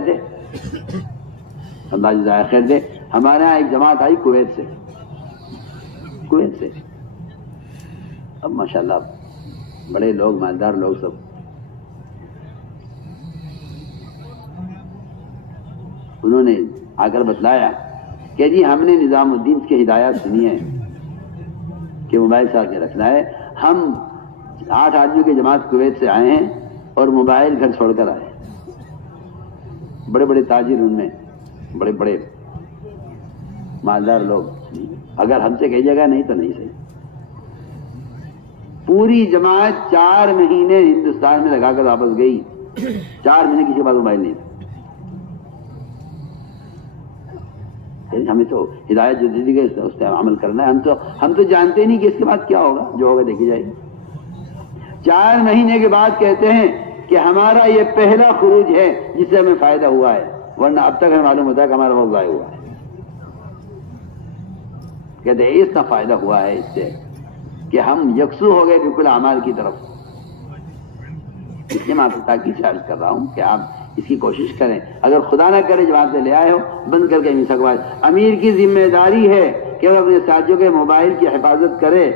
کہتے تھے، اللہ جزائے خیر دے، ہمارے یہاں ایک جماعت آئی کویت سے، اب ماشاءاللہ بڑے لوگ، مالدار لوگ سب، انہوں نے آ کر بتلایا کہ جی ہم نے نظام الدین کی ہدایات سنی ہے کہ موبائل ساتھ کے رکھنا ہے، ہم 8 آدمی کی جماعت کویت سے آئے ہیں اور موبائل گھر چھوڑ کر آئے، بڑے بڑے تاجر ان میں، بڑے بڑے مالدار لوگ، اگر ہم سے کہی جگہ نہیں تو نہیں صحیح۔ پوری جماعت 4 مہینے ہندوستان میں لگا کر واپس گئی، 4 مہینے کسی کے پاس موبائل نہیں، ہمیں تو ہدایت جو دی گئی اس پہ عمل کرنا ہے، ہم تو جانتے نہیں کہ اس کے بعد کیا ہوگا، جو ہوگا دیکھی جائے گی۔ 4 مہینے کے بعد کہتے ہیں کہ ہمارا یہ پہلا خروج ہے جس سے ہمیں فائدہ ہوا ہے، ورنہ اب تک ہمیں معلوم ہوتا ہے کہ ہمارا وقت ضائع ہوا ہے۔ کہتے ہیں اس کا فائدہ ہوا ہے اس سے کہ ہم یکسو ہو گئے بالکل اعمال کی طرف۔ اس لیے میں آپ کو تاکید سے عرض کر رہا ہوں کہ آپ اس کی کوشش کریں، اگر خدا نہ کرے جب آپ سے لے آئے ہو بند کر کے نہیں سکوا۔ امیر کی ذمہ داری ہے کہ وہ اپنے ساتھیوں کے موبائل کی حفاظت کرے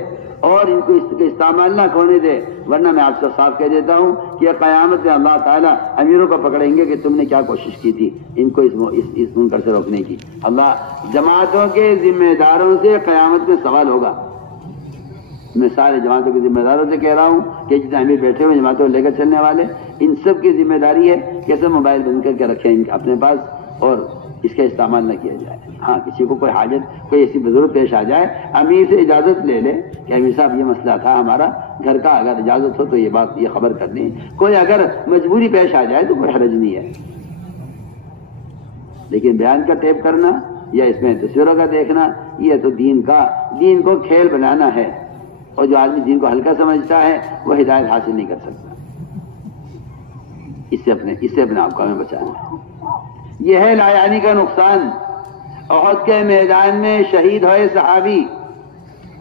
اور ان کو استعمال نہ ہونے دے، ورنہ میں آپ سے صاف کہہ دیتا ہوں کہ قیامت میں اللہ تعالیٰ امیروں کو پکڑیں گے کہ تم نے کیا کوشش کی تھی ان کو اس منکر سے روکنے کی۔ اللہ جماعتوں کے ذمہ داروں سے قیامت میں سوال ہوگا۔ میں سارے جماعتوں کے ذمہ داروں سے کہہ رہا ہوں کہ جتنے امیر بیٹھے ہوئے جماعتوں کو لے کر چلنے والے، ان سب کی ذمہ داری ہے کہ سب موبائل بند کر کے رکھیں اپنے پاس اور اس کا استعمال نہ کیا جائے۔ ہاں کسی کو کوئی حاجت، کوئی ایسی ضرورت پیش آ جائے، امیر سے اجازت لے لے کہ امیر صاحب یہ مسئلہ تھا ہمارا گھر کا، اگر اجازت ہو تو یہ خبر کرنی۔ کوئی اگر مجبوری پیش آ جائے تو کوئی حرج نہیں ہے، لیکن بیان کا ٹیپ کرنا یا اس میں تصویروں کا دیکھنا، یہ تو دین کو کھیل بنانا ہے، اور جو آدمی دین کو ہلکا سمجھتا ہے وہ ہدایت حاصل نہیں کر سکتا۔ اس سے اپنے آپ کو ہمیں بچانا ہے۔ یہ ہے لایانی کا نقصان۔ احد کے میدان میں شہید ہوئے صحابی،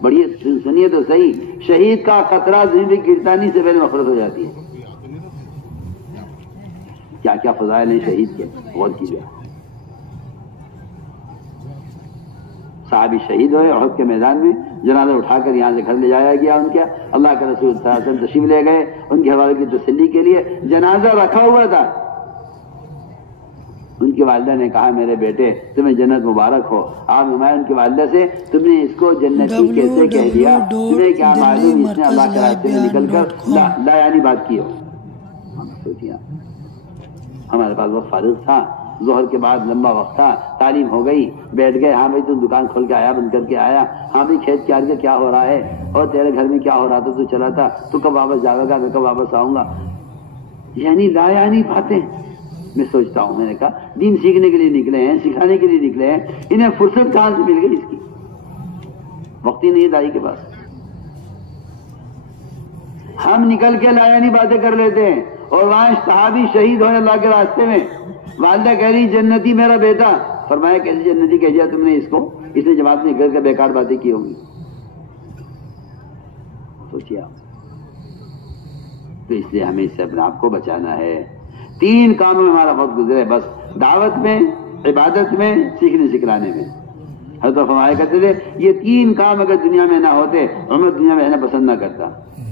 بڑی سنیے تو صحیح، شہید کا خطرہ زمین پہ گرتا نہیں سے پہلے مغفرت ہو جاتی ہے۔ کیا کیا فضائل ہیں شہید کے، غور کیجیے۔ صحابی شہید ہوئے احد کے میدان میں، جنازہ اٹھا کر یہاں سے گھر لے جایا گیا ان کا، اللہ کے رسول صلی اللہ علیہ وسلم تشریف لے گئے ان کے حوالے کی تسلی کے لیے۔ جنازہ رکھا ہوا تھا، ان کی والدہ نے کہا میرے بیٹے تمہیں جنت مبارک ہو۔ آپ نمائیں ان کی والدہ سے تم نے اس کو جنتی کیسے کہہ دیا، تمہیں کیا معلوم اس نے اللہ کے راستے میں نکل کر لا یعنی بات کی ہو۔ ہمارے پاس وقت فارغ تھا، ظہر کے بعد لمبا وقت تھا، تعلیم ہو گئی، بیٹھ گئے، ہاں بھائی تو دکان کھول کے آیا، بند کر کے آیا، ہاں بھائی کھیت کیار کے کیا ہو رہا ہے، اور تیرے گھر میں کیا ہو رہا تھا تو چلا تھا، تو کب واپس جاوے گا، میں کب واپس آؤں گا، یعنی لا یعنی باتیں۔ میں سوچتا ہوں، میں نے کہا دین سیکھنے کے لیے نکلے ہیں، سکھانے کے لیے نکلے ہیں، انہیں فرصت کہاں سے مل گئی اس کی، وقت ہی نہیں دائی کے پاس۔ ہم نکل کے لا یعنی باتیں کر لیتے ہیں، اور وہاں صحابی شہید ہوئے اللہ کے راستے میں، والدہ کہہ رہی جنتی میرا بیٹا، فرمایا کیسے جنتی کہہ دیا تم نے اس کو، اس نے جماعت میں گھر کے بیکار باتیں کی ہوں گی۔ سوچیے آپ، تو اس لیے ہمیں اس سے اپنے آپ کو بچانا ہے۔ 3 کاموں میں ہمارا وقت گزرے، بس دعوت میں، عبادت میں، سیکھنے سکھلانے میں۔ حضرت فرمایا کرتے تھے یہ 3 کام اگر دنیا میں نہ ہوتے عمر دنیا میں رہنا پسند نہ کرتا۔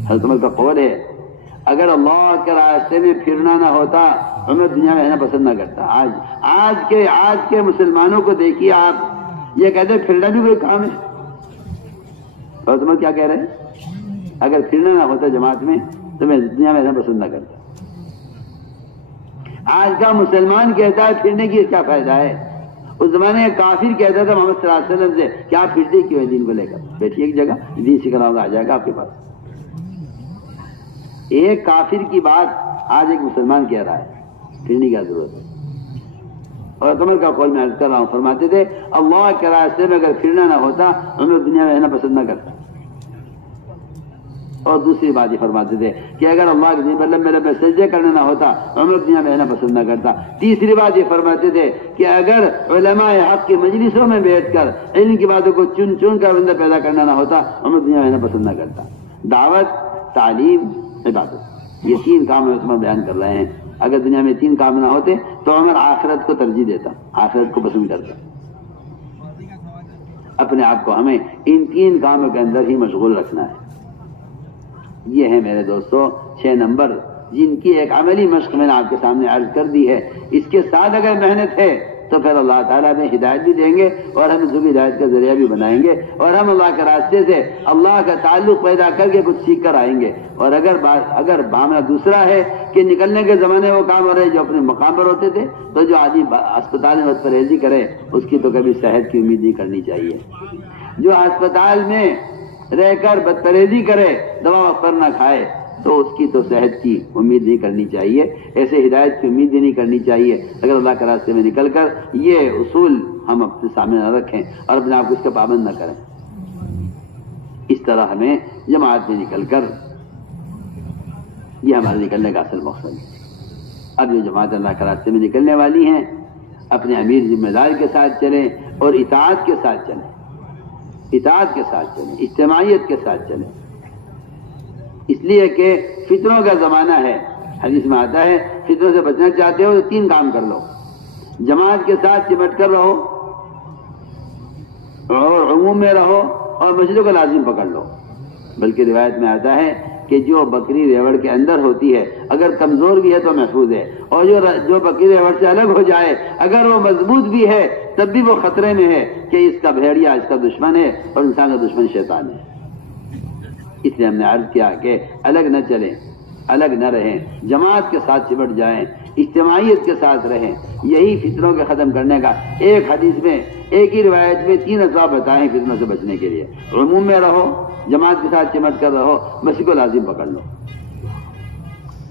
حضرت عمر کا قول ہے اگر اللہ کے راستے میں پھرنا نہ ہوتا عمر دنیا میں رہنا پسند نہ کرتا۔ آج کے مسلمانوں کو دیکھیے آپ، یہ کہتے ہیں پھرنا بھی کوئی کام ہے۔ حضرت عمر کیا کہہ رہے ہیں، اگر پھرنا نہ ہوتا جماعت میں تو میں دنیا میں رہنا پسند نہ کرتا۔ آج کا مسلمان کہتا ہے پھرنے کی کیا فائدہ ہے، اس زمانے کا کافر کہتا تھا محمد صلی اللہ علیہ وسلم سے کہ آپ پھرتے کیوں ہیں دین کو لے کر، بیٹھیے ایک جگہ، دین سیکھنا ہوگا، آ جائے گا آپ کے پاس۔ ایک کافر کی بات آج ایک مسلمان کہہ رہا ہے، پھرنے کی ضرورت ہے۔ اور عمر کا قول میں عرض کر رہا ہوں، فرماتے تھے اللہ کے راستے میں اگر پھرنا نہ ہوتا عمر دنیا میں رہنا پسند نہ کرتا۔ اور دوسری بات یہ فرماتے تھے کہ اگر اللہ کے مطلب میرے میں سجدے کرنا نہ ہوتا عمر دنیا میں رہنا پسند نہ کرتا۔ تیسری بات یہ فرماتے تھے کہ اگر علماء حق کی مجلسوں میں بیٹھ کر علم کی باتوں کو چن چن کر بندہ پیدا کرنا نہ ہوتا عمر دنیا میں رہنا پسند نہ کرتا۔ دعوت، تعلیم، عبادت، یہ 3 کام میں بیان کر رہے ہیں۔ اگر دنیا میں 3 کام نہ ہوتے تو عمر آخرت کو ترجیح دیتا، آخرت کو پسند کرتا۔ اپنے آپ کو ہمیں ان 3 کاموں کے اندر ہی مشغول رکھنا ہے۔ یہ ہے میرے دوستو 6 نمبر، جن کی ایک عملی مشق میں نے آپ کے سامنے عرض کر دی ہے۔ اس کے ساتھ اگر محنت ہے تو پھر اللہ تعالیٰ میں ہدایت بھی دیں گے اور ہم اس کو ہدایت کا ذریعہ بھی بنائیں گے، اور ہم اللہ کے راستے سے اللہ کا تعلق پیدا کر کے کچھ سیکھ کر آئیں گے۔ اور اگر معاملہ دوسرا ہے کہ نکلنے کے زمانے وہ کام ہو رہے جو اپنے مقام پر ہوتے تھے، تو جو آدمی اسپتال میں بد پرہیزی کرے اس کی تو کبھی صحت کی امید نہیں کرنی چاہیے۔ جو اسپتال میں رہ کر بد پرہیزی کرے، دوا وقت پر نہ کھائے، تو اس کی تو صحت کی امید نہیں کرنی چاہیے، ایسے ہدایت کی امید نہیں کرنی چاہیے۔ اگر اللہ کے راستے میں نکل کر یہ اصول ہم اپنے سامنے نہ رکھیں اور اپنے آپ کو اس کا پابند نہ کریں، اس طرح ہمیں جماعت میں نکل کر، یہ ہمارے نکلنے کا اصل مقصد ہے۔ اب جو جماعت اللہ کے راستے میں نکلنے والی ہیں، اپنے امیر ذمہ دار کے ساتھ چلیں اور اطاعت کے ساتھ چلیں، اطاعت کے ساتھ چلیں، اجتماعیت کے ساتھ چلیں، اس لیے کہ فتنوں کا زمانہ ہے۔ حدیث میں آتا ہے فتنوں سے بچنا چاہتے ہو تو 3 کام کر لو، جماعت کے ساتھ چمٹ کر رہو اور عموم میں رہو اور مسجدوں کا لازم پکڑ لو۔ بلکہ روایت میں آتا ہے کہ جو بکری ریوڑ کے اندر ہوتی ہے اگر کمزور بھی ہے تو محفوظ ہے، اور جو بکری ریوڑ سے الگ ہو جائے اگر وہ مضبوط بھی ہے تب بھی وہ خطرے میں ہے کہ اس کا بھیڑیا اس کا دشمن ہے اور انسان کا دشمن شیطان ہے۔ اس لیے ہم نے عرض کیا کہ الگ نہ چلیں، الگ نہ رہیں، جماعت کے ساتھ چمٹ جائیں، اجتماعیت کے ساتھ رہیں۔ یہی فتنوں کے ختم کرنے کا، ایک حدیث میں ایک ہی روایت میں 3 اسباب بتائیں فتنوں سے بچنے کے لیے۔ عموم میں رہو، جماعت کے ساتھ چمٹ کر رہو، مسجد کو لازم پکڑ لو۔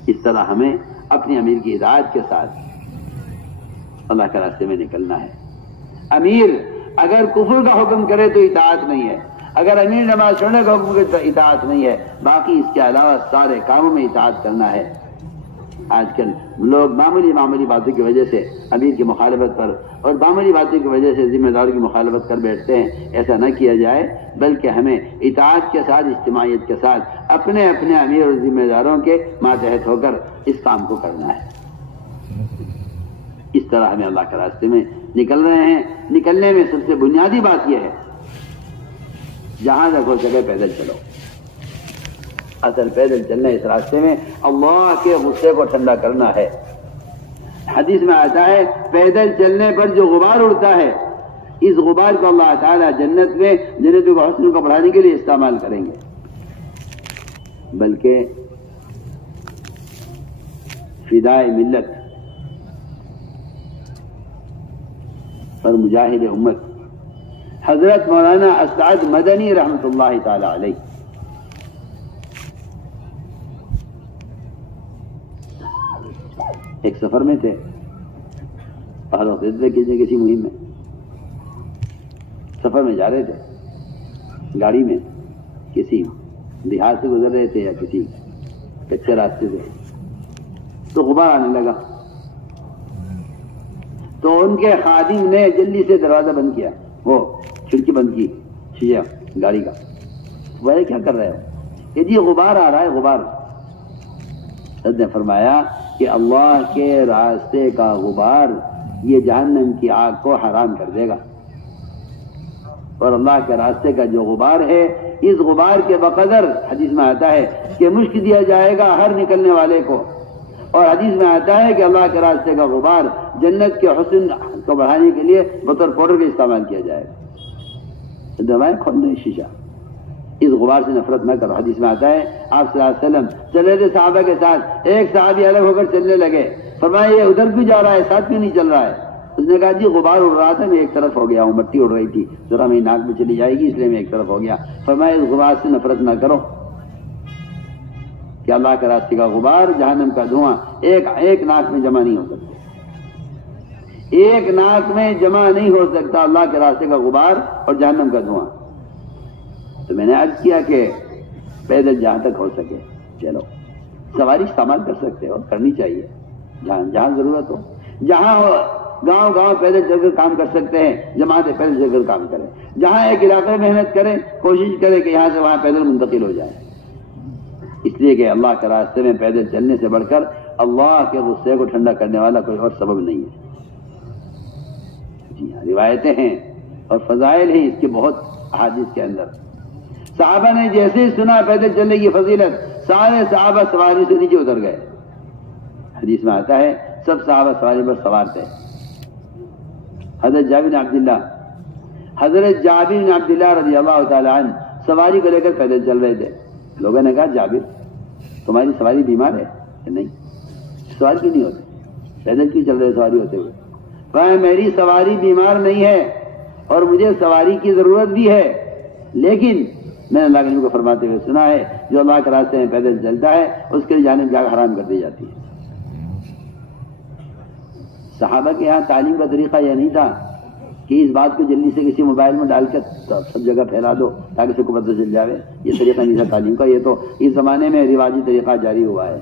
اس طرح ہمیں اپنے امیر کی اطاعت کے ساتھ اللہ کے راستے میں نکلنا ہے۔ امیر اگر کفر کا حکم کرے تو اطاعت نہیں ہے، اگر امیر نماز چھوڑنے کا حکم کرے تو اطاعت نہیں ہے، باقی اس کے علاوہ سارے کاموں میں اطاعت کرنا ہے۔ آج کل لوگ معمولی باتوں کی وجہ سے امیر کی مخالفت پر اور معمولی باتوں کی وجہ سے ذمہ داروں کی مخالفت کر بیٹھتے ہیں۔ ایسا نہ کیا جائے، بلکہ ہمیں اطاعت کے ساتھ، اجتماعیت کے ساتھ اپنے اپنے امیر اور ذمہ داروں کے ماتحت ہو کر اس کام کو کرنا ہے۔ اس طرح ہمیں اللہ کے راستے میں نکل رہے ہیں۔ نکلنے میں سب سے بنیادی بات یہ ہے جہاں تک ہو سکے پیدل چلو۔ اصل پیدل چلنا اس راستے میں اللہ کے غصے کو ٹھنڈا کرنا ہے۔ حدیث میں آتا ہے پیدل چلنے پر جو غبار اڑتا ہے، اس غبار کو اللہ تعالیٰ جنت میں جنتوں کو حسن کو بڑھانے کے لیے استعمال کریں گے۔ بلکہ فدائے ملت اور مجاہد امت حضرت مولانا اسعد مدنی رحمۃ اللہ تعالی علیہ ایک سفر میں تھے، پہاڑوں سے کسی مہم میں سفر میں جا رہے تھے، گاڑی میں کسی دیہات سے گزر رہے تھے یا کسی کچے راستے سے، تو غبار آنے لگا، تو ان کے خادم نے جلدی سے دروازہ بند کیا، وہ کھڑکی بند کی شیشہ گاڑی کا۔ وہ کیا کر رہے ہو؟ کہ جی غبار آ رہا ہے، غبار۔ حضرت نے فرمایا کہ اللہ کے راستے کا غبار یہ جہنم کی آگ کو حرام کر دے گا، اور اللہ کے راستے کا جو غبار ہے، اس غبار کے بقدر حدیث میں آتا ہے کہ مشک دیا جائے گا ہر نکلنے والے کو، اور حدیث میں آتا ہے کہ اللہ کے راستے کا غبار جنت کے حسن کو بڑھانے کے لیے بطور پاؤڈر کا استعمال کیا جائے گا۔ دوائیں کھول دیں شیشہ، اس غبار سے نفرت نہ کرو۔ حدیث میں آتا ہے آپ صلی اللہ علیہ وسلم چلے تھے صحابہ کے ساتھ، ایک صحابی الگ ہو کر چلنے لگے، فرمایا یہ ادھر کیوں جا رہا ہے، ساتھ کیوں نہیں چل رہا ہے؟ اس نے کہا جی غبار اڑ رہا تھا، میں ایک طرف ہو گیا ہوں، مٹی اڑ رہی تھی، ذرا میری ناک میں چلی جائے گی اس لیے میں ایک طرف ہو گیا۔ فرمایا اس غبار سے نفرت نہ کرو، کہ اللہ کے راستے کا غبار جہنم کا دھواں ایک ناک میں جمع نہیں ہو سکتا، ایک ناک میں جمع نہیں ہو سکتا اللہ کے راستے کا غبار اور جہنم کا دھواں۔ تو میں نے عرض کیا کہ پیدل جہاں تک ہو سکے چلو، سواری استعمال کر سکتے ہو، کرنی چاہیے جہاں ضرورت ہو، جہاں گاؤں پیدل چل کر کام کر سکتے ہیں، جماعتیں پیدل چل کر کام کریں، جہاں ایک علاقے میں محنت کریں، کوشش کریں کہ یہاں سے وہاں پیدل منتقل ہو جائے، اس لیے کہ اللہ کے راستے میں پیدل چلنے سے بڑھ کر اللہ کے غصے کو ٹھنڈا کرنے والا کوئی اور سبب نہیں ہے۔ جی ہاں، روایتیں ہیں اور فضائل ہیں اس کے بہت احادیث کے اندر۔ صحابہ نے جیسے ہی سنا پیدل چلنے کی فضیلت، سارے صحابہ سواری سے نیچے اتر گئے۔ حدیث میں آتا ہے سب صحابہ سواری پر سوار تھے۔ حضرت جابر بن عبداللہ رضی اللہ تعالی عنہ سواری کو لے کر پیدل چل رہے تھے۔ لوگوں نے کہا جابر تمہاری سواری بیمار ہے کہ نہیں؟ سواری کیوں نہیں ہوتے؟ پیدل کیوں چل رہے سواری ہوتے ہوئے؟ فرمایا میری سواری بیمار نہیں ہے اور مجھے سواری کی ضرورت بھی ہے، لیکن میں نے اللہ کے نبی کو فرماتے ہوئے سنا ہے جو اللہ کے راستے میں پیدل چلتا ہے اس کے لیے جانے کی جگہ حرام کر دی جاتی ہے۔ صحابہ کے یہاں تعلیم کا طریقہ یہ نہیں تھا کہ اس بات کو جلدی سے کسی موبائل میں ڈال کر سب جگہ پھیلا دو تاکہ سب کو پتہ چل جائے، یہ طریقہ نہیں تھا تعلیم کا۔ یہ تو اس زمانے میں رواجی طریقہ جاری ہوا ہے۔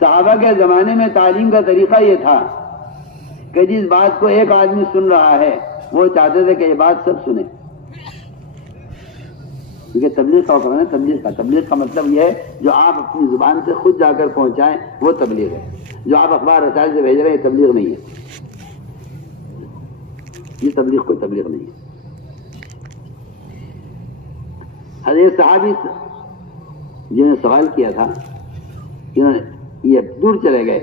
صحابہ کے زمانے میں تعلیم کا طریقہ یہ تھا کہ جس بات کو ایک آدمی سن رہا ہے وہ چاہتے تھے کہ یہ بات سب سنیں، کیونکہ تبلیغ کا حکم ہے۔ تبلیغ کا مطلب یہ ہے جو آپ اپنی زبان سے خود جا کر پہنچائیں وہ تبلیغ ہے، جو آپ اخبار رسائل سے بھیج رہے ہیں یہ تبلیغ نہیں ہے، یہ تبلیغ کوئی تبلیغ نہیں ہے۔ حضرت صحابی جنہوں نے سوال کیا تھا انہوں نے یہ دور چلے گئے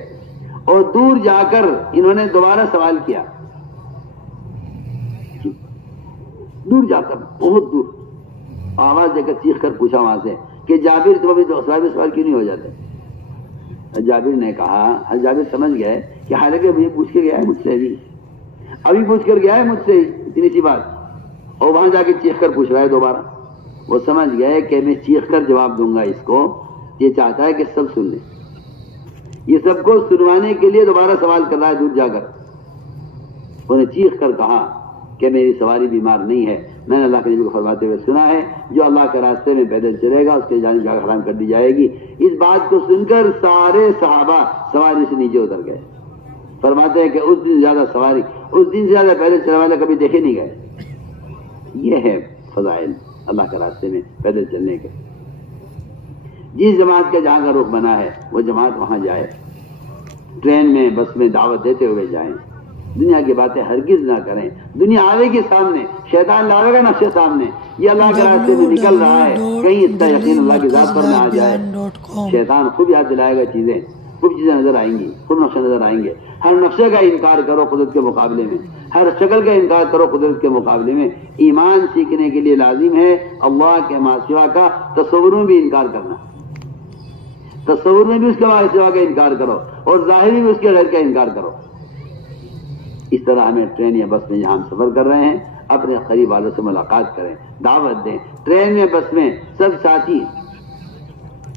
اور دور جا کر انہوں نے دوبارہ سوال کیا، دور جا کر بہت دور آواز دے کر چیخ کر پوچھا وہاں سے کہ جابر تم ابھی سوال کیوں نہیں ہو جاتے؟ جابر نے کہا، جابر سمجھ گئے کہ حالانکہ مجھے پوچھ کے گیا ہے مجھ سے بھی، ابھی پوچھ کر گیا ہے مجھ سے اتنی سی بات اور وہاں جا کے چیخ کر پوچھ رہا ہے دوبارہ۔ وہ سمجھ گئے کہ میں چیخ کر جواب دوں گا اس کو، یہ چاہتا ہے کہ سب سن لیں، یہ سب کو سنوانے کے لیے دوبارہ سوال کر رہا ہے دور جا کر۔ انہیں چیخ کر کہا کہ میری سواری بیمار نہیں ہے، میں نے اللہ کے نبی کو فرماتے ہوئے سنا ہے جو اللہ کے راستے میں پیدل چلے گا اس کے جانے کی جگہ حرام کر دی جائے گی۔ اس بات کو سن کر سارے صحابہ سواری سے نیچے اتر گئے۔ فرماتے ہیں کہ اس دن سے زیادہ پیدل چلنے والے کبھی دیکھے نہیں گئے۔ یہ ہے فضائل اللہ کے راستے میں پیدل چلنے کے۔ جس جماعت کا جہاں کا رخ بنا ہے وہ جماعت وہاں جائے، ٹرین میں بس میں دعوت دیتے ہوئے جائیں، دنیا کی باتیں ہرگز نہ کریں۔ دنیا آوے کے سامنے، شیطان لاوے گا نقشے سامنے، یہ اللہ کے راستے میں نکل رہا ہے، کہیں اس کا یقین اللہ کی ذات پر نہ آ جائے۔ شیطان خوب یاد دلائے گا چیزیں، خوب چیزیں نظر آئیں گی، خوب نقشے نظر آئیں گے۔ ہر نقشے کا انکار کرو قدرت کے مقابلے میں، ہر شکل کا انکار کرو قدرت کے مقابلے میں۔ ایمان سیکھنے کے لیے لازم ہے اللہ کے ماسوا کا تصور میں بھی انکار کرنا، تصور میں بھی اس کے ماسوا کا انکار کرو اور ظاہری میں اس کے غیر کا انکار کرو۔ اس طرح ہمیں ٹرین یا بس میں جہاں ہم سفر کر رہے ہیں اپنے قریب والوں سے ملاقات کریں، دعوت دیں۔ ٹرین میں بس میں سب ساتھی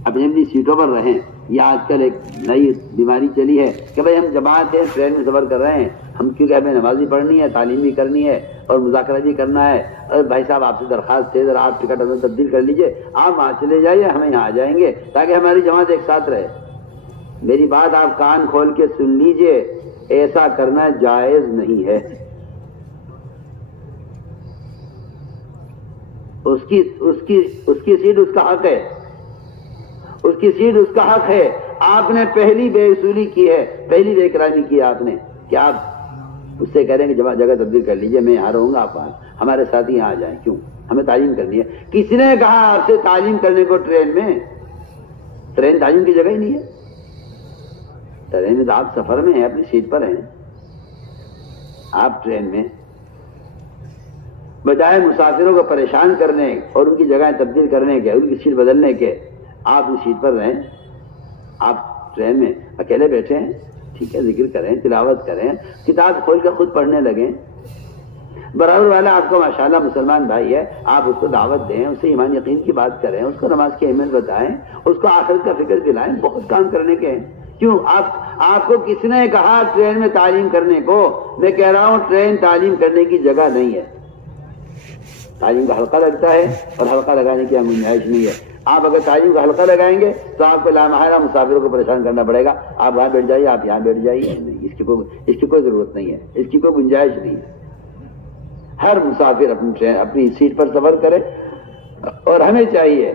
اپنی اپنی سیٹوں پر رہیں۔ یہ آج کل ایک نئی بیماری چلی ہے کہ بھائی ہم جماعت ہیں، ٹرین میں سفر کر رہے ہیں، ہم کیونکہ ہمیں نمازی پڑھنی ہے، تعلیم بھی کرنی ہے اور مذاکرہ بھی کرنا ہے، اور بھائی صاحب آپ سے درخواست ہے ذرا آپ ٹکٹ ہمیں تبدیل کر لیجئے، آپ وہاں چلے جائیے، ہمیں یہاں آ جائیں گے تاکہ ہماری جماعت ایک ساتھ رہے۔ میری بات آپ کان کھول کے سن لیجئے، ایسا کرنا جائز نہیں ہے۔ اس کی سیٹ اس کا حق ہے، اس کی سیٹ اس کا حق ہے۔ آپ نے پہلی بے اصولی کی ہے، پہلی بے اکرامی کی ہے آپ نے کہ آپ اس سے کہہ رہے ہیں کہ جگہ تبدیل کر لیجئے، میں یہاں رہوں گا، آپ ہمارے ساتھ یہاں آ جائیں۔ کیوں؟ ہمیں تعلیم کرنی ہے۔ کس نے کہا آپ سے تعلیم کرنے کو ٹرین میں؟ ٹرین تعلیم کی جگہ ہی نہیں ہے۔ ٹرین میں تو آپ سفر میں ہیں، اپنی سیٹ پر ہیں۔ آپ ٹرین میں بجائے مسافروں کو پریشان کرنے اور ان کی جگہیں تبدیل کرنے کے، ان کی سیٹ بدلنے کے، آپ اس سیٹ پر رہیں۔ آپ ٹرین میں اکیلے بیٹھے ہیں، ٹھیک ہے، ذکر کریں، تلاوت کریں، کتاب کھول کر خود پڑھنے لگیں۔ برابر والا آپ کو ماشاءاللہ مسلمان بھائی ہے، آپ اس کو دعوت دیں، اسے ایمان یقین کی بات کریں، اس کو نماز کی اہمیت بتائیں، اس کو آخرت کا فکر دلائیں۔ بہت کام کرنے کے ہیں۔ کیوں؟ آپ کو کس نے کہا ٹرین میں تعلیم کرنے کو؟ میں کہہ رہا ہوں ٹرین تعلیم کرنے کی جگہ نہیں ہے۔ تعلیم کا حلقہ لگتا ہے اور حلقہ لگانے کی گنجائش نہیں ہے۔ آپ اگر تعلیم کا حلقہ لگائیں گے تو آپ کو لامحالہ مسافروں کو پریشان کرنا پڑے گا، آپ وہاں بیٹھ جائیے، آپ یہاں بیٹھ جائیے، نہیں، اس کی کوئی ضرورت نہیں ہے، اس کی کوئی گنجائش نہیں ہے۔ ہر مسافر اپنی سیٹ پر سفر کرے اور ہمیں چاہیے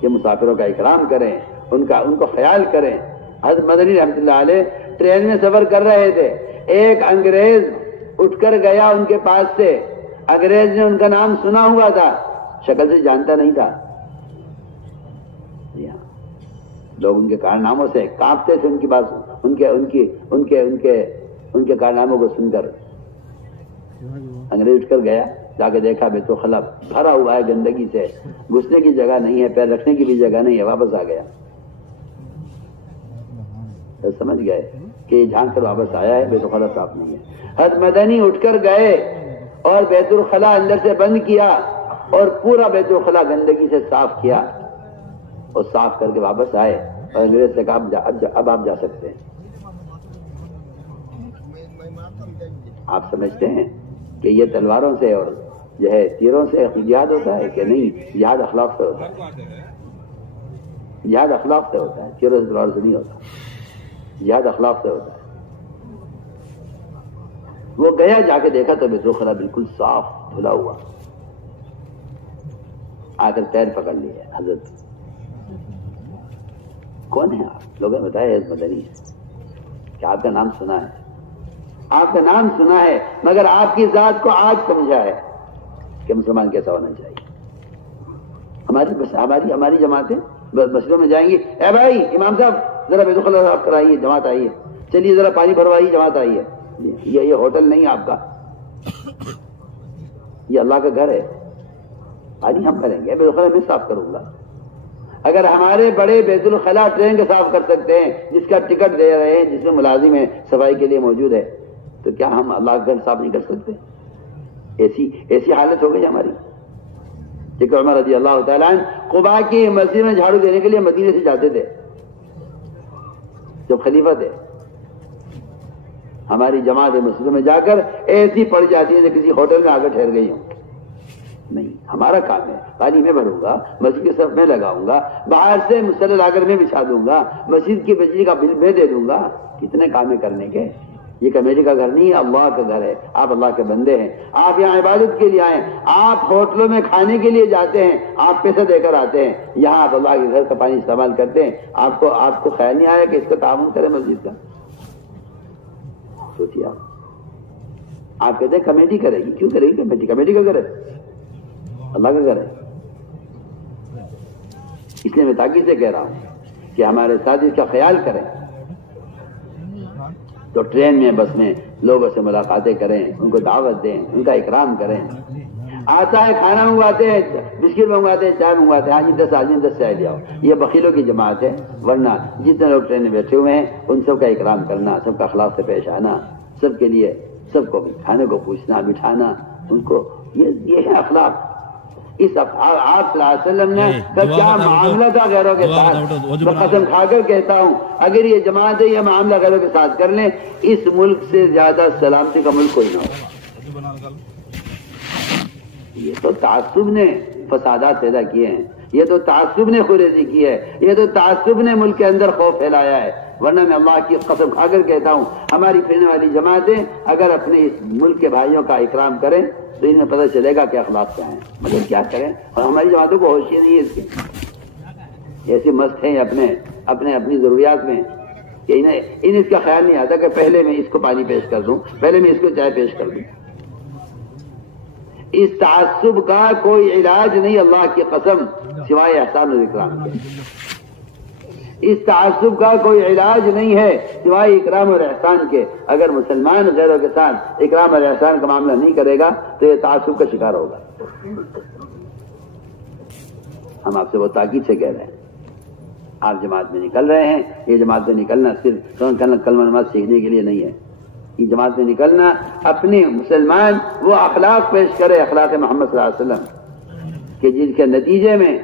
کہ مسافروں کا اکرام کریں، ان کو خیال کریں، حضرت مدنی رحمۃ اللہ علیہ ٹرین میں سفر کر رہے تھے، ایک انگریز اٹھ کر گیا ان کے پاس سے، انگریز نے ان کا نام سنا ہوا تھا، شکل سے جانتا نہیں تھا، لوگ ان کے کارناموں سے کانپتے تھے، ان کی بات ان کے کارناموں کو سن کر۔ انگریز اٹھ کر گیا، جا کے دیکھا بیت الخلا بھرا ہوا ہے گندگی سے، گھسنے کی جگہ نہیں ہے، پیر رکھنے کی بھی جگہ نہیں ہے، واپس آ گیا۔ تو سمجھ گئے کہ یہ جھانک کر واپس آیا ہے، بیت الخلا صاف نہیں ہے۔ حضرت مدنی اٹھ کر گئے اور بیت الخلا اندر سے بند کیا اور پورا بیت الخلا گندگی سے صاف کیا اور صاف کر کے واپس آئے اور انگریز سے کہا اب آپ جا سکتے ہیں۔ آپ سمجھتے ہیں کہ یہ تلواروں سے اور جو ہے تیروں سے جہاد ہوتا ہے کہ نہیں؟ جہاد اخلاق سے ہوتا ہے، جہاد اخلاق سے ہوتا ہے، تیروں سے تلوار سے نہیں ہوتا، جہاد اخلاق سے ہوتا ہے۔ وہ گیا، جا کے دیکھا تو بیت الخلا بالکل صاف دھلا ہوا، آ کر پیر پکڑ لیے۔ حضرت کون ہے آپ؟ لوگوں نے بتایا حضرت مدنی ہے کہ آپ کا نام سنا ہے، آپ کا نام سنا ہے، مگر آپ کی ذات کو آج سمجھا ہے کہ مسلمان کیسا ہونا چاہیے۔ ہماری جماعتیں مسجدوں میں جائیں گی، اے بھائی امام صاحب ذرا بیت الخلا صاف کرائیے، جماعت آئیے، چلیے ذرا پانی بھروائیے، جماعت آئیے۔ یہ ہوٹل نہیں آپ کا، یہ اللہ کا گھر ہے، پانی ہم بھریں گے، بیت الخلا میں صاف کروں گا۔ اگر ہمارے بڑے بیت الخلا ٹرین کے صاف کر سکتے ہیں، جس کا ٹکٹ دے رہے ہیں، جس میں ملازم ہے، صفائی کے لیے موجود ہے، تو کیا ہم اللہ کا گھر صاف نہیں کر سکتے؟ ایسی حالت ہو گئی ہماری کہ عمر رضی اللہ تعالیٰ عنہ قباء کی مسجد میں جھاڑو دینے کے لیے مدینے سے جاتے تھے جب خلیفہ تھے۔ ہماری جماعت مسجدوں میں جا کر ایسی پڑ جاتی ہے کہ کسی ہوٹل میں آ کر ٹھہر گئی ہوں۔ نہیں، ہمارا کام ہے، پانی میں بھروں گا، مسجد کے صف میں لگاؤں گا، باہر سے مصلی لا کر میں بچھا دوں گا، مسجد کی بجلی کا بل میں دے دوں گا، کتنے کام کرنے کے۔ یہ کمیٹی کا گھر نہیں ہے، اللہ کا گھر ہے، آپ اللہ کے بندے ہیں، آپ یہاں عبادت کے لیے آئے، آپ ہوٹلوں میں کھانے کے لیے جاتے ہیں، آپ پیسے دے کر آتے ہیں، یہاں آپ اللہ کے گھر کا پانی استعمال کرتے ہیں، آپ کو خیال نہیں آیا کہ اس کا تعاون کرے مسجد کا؟ سوچیے آپ کہتے ہیں کمیٹی کرے گی، کیوں کرے گی کمیٹی کا گھر ہے، اللہ کا گھر ہے۔ اس لیے میں تاکید سے کہہ رہا ہوں کہ ہمارے ساتھ اس کا خیال کریں، تو ٹرین میں بس میں لوگوں سے ملاقاتیں کریں، ان کو دعوت دیں، ان کا اکرام کریں۔ آتا ہے کھانا منگواتے ہیں، بسکٹ منگواتے ہیں، چائے منگواتے ہیں، ہاں جی 10 آدمی 10 چائے لے آؤ، یہ بخیلوں کی جماعت ہے۔ ورنہ جتنے لوگ ٹرین میں بیٹھے ہوئے ہیں ان سب کا اکرام کرنا، سب کا اخلاق سے پیش آنا، سب کے لیے سب کو کھانے کو پوچھنا، بٹھانا ان کو، یہ ہے اخلاق۔ اس آپ صلی اللہ علیہ وسلم نے کیا معاملہ تھا غیروں کے ساتھ، میں قسم کھا کر کہتا ہوں اگر یہ جماعت یہ معاملہ غیروں کے ساتھ کر لیں، اس ملک سے زیادہ سلامتی کا ملک کوئی نہ ہو۔ یہ تو تعصب نے فسادات پیدا کیے ہیں، یہ تو تعصب نے خریدی کی ہے، یہ تو تعصب نے ملک کے اندر خوف پھیلایا ہے۔ ورنہ میں اللہ کی قسم کھا کر کہتا ہوں ہماری پھرنے والی جماعتیں اگر اپنے اس ملک کے بھائیوں کا اکرام کریں تو انہیں پتہ چلے گا کہ اخلاق کیا ہیں، مگر کیا کریں۔ اور ہماری جماعتوں کو ہوش ہی نہیں ہے اس کی، ایسی مست ہیں اپنی ضروریات میں کہ انہیں اس کا خیال نہیں آتا کہ پہلے میں اس کو پانی پیش کر دوں، پہلے میں اس کو چائے پیش کر دوں۔ اس تعصب کا کوئی علاج نہیں اللہ کی قسم سوائے احسان و اکرام کے، اس تعصب کا کوئی علاج نہیں ہے سوائے اکرام اور احسان کے۔ اگر مسلمان غیروں کے ساتھ اکرام اور احسان کا معاملہ نہیں کرے گا تو یہ تعصب کا شکار ہوگا۔ ہم آپ سے وہ تاکید سے کہہ رہے ہیں، آپ جماعت میں نکل رہے ہیں، یہ جماعت میں نکلنا صرف کلمہ نماز سیکھنے کے لیے نہیں ہے، یہ جماعت میں نکلنا اپنے مسلمان وہ اخلاق پیش کرے، اخلاق محمد صلی اللہ علیہ وسلم، کہ جس کے نتیجے میں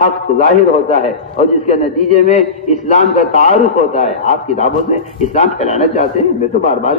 حق ظاہر ہوتا ہے اور جس کے نتیجے میں اسلام کا تعارف ہوتا ہے۔ آپ کتابوں سے اسلام پھیلانا چاہتے ہیں، میں تو بار بار